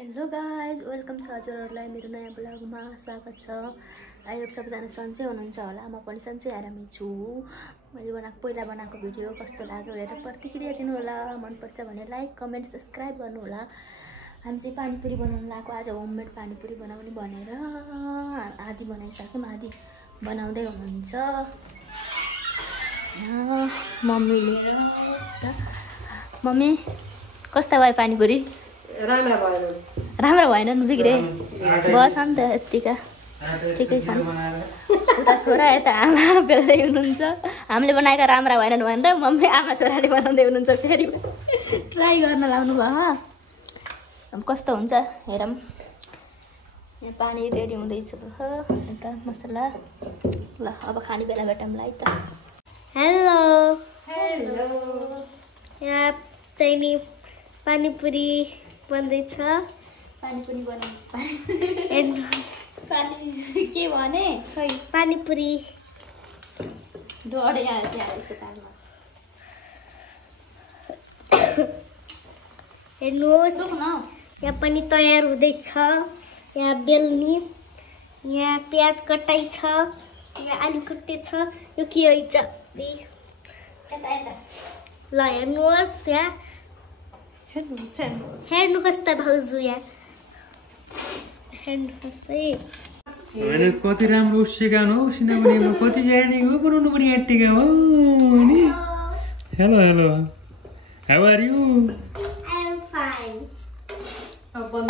Hello guys welcome छ हजुरहरूलाई मेरो नयाँ ब्लगमा स्वागत छ। आई होप सबैजना सन्चै हुनुहुन्छ होला। म पनि सन्चै आरामै छु। मैले पहिला बनाएको भिडियो कस्तो लाग्यो हेरेर प्रतिक्रिया दिनु होला। मनपर्छ भने लाइक कमेन्ट सब्सक्राइब गर्नु होला। हामी चाहिँ पानीपुरी बनाउन लागेको। आज होममेड पानीपुरी बनाउने भनेर आधी बनाइसक्यौँ, आधी बनाउँदै हुनुहुन्छ मम्मीले। मम्मी कस्ता भयो पानीपुरी? राम्रो भएन नि, बिग्रे बस नि त यत्तिका ठिकै छ। उता छोरा यता आमा बेल्दै हुनुहुन्छ। हामीले बनाएका राम्रा भएनन् भनेर मम्मी आमा छोराले बनाउँदै हुनुहुन्छ। फेरि ट्राई गर्न लाउनु भयो। कस्तो हुन्छ हेरौँ। यहाँ पानी रेडी हुँदैछ। यता मसला ल अब खाने बेला भेटौँला है त। हेलो हेलो, यहाँ चाहिँ नि पानीपुरी बन्दैछ। पानीपुरी बनाउनु पानी के भने खै पानीपुरी डढे आयो त्यहाँ उसको कानमा। हेर्नुहोस् न यहाँ पनि तयार हुँदैछ। यहाँ बेल्नी, यहाँ प्याज कटाइ छ, यहाँ आलु कुटे छ। यो के हैछ? ल हेर्नुहोस् यहाँ, हेर्नुहोस् त भाउजू यहाँ हेर्नुहोस् है। होइन कति राम्रो सिकाउनु हौ, सिनाउनेमा कति जानेको हो, बनाउनु पनि आँटेको हो नि। Hello hello, how are you? I am fine. अब बन्द